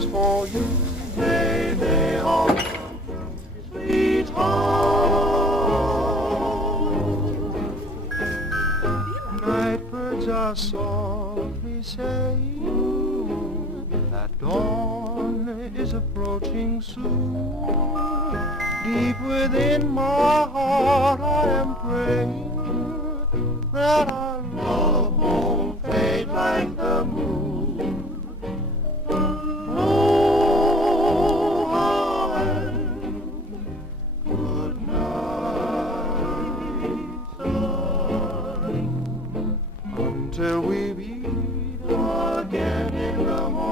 things for you. May they all come true, sweetheart. Night birds are softly saying that dawn is approaching soon. Deep within my heart I am praying that our love won't fade like the moon. Aloha and good night, darling, until we meet again in the morning.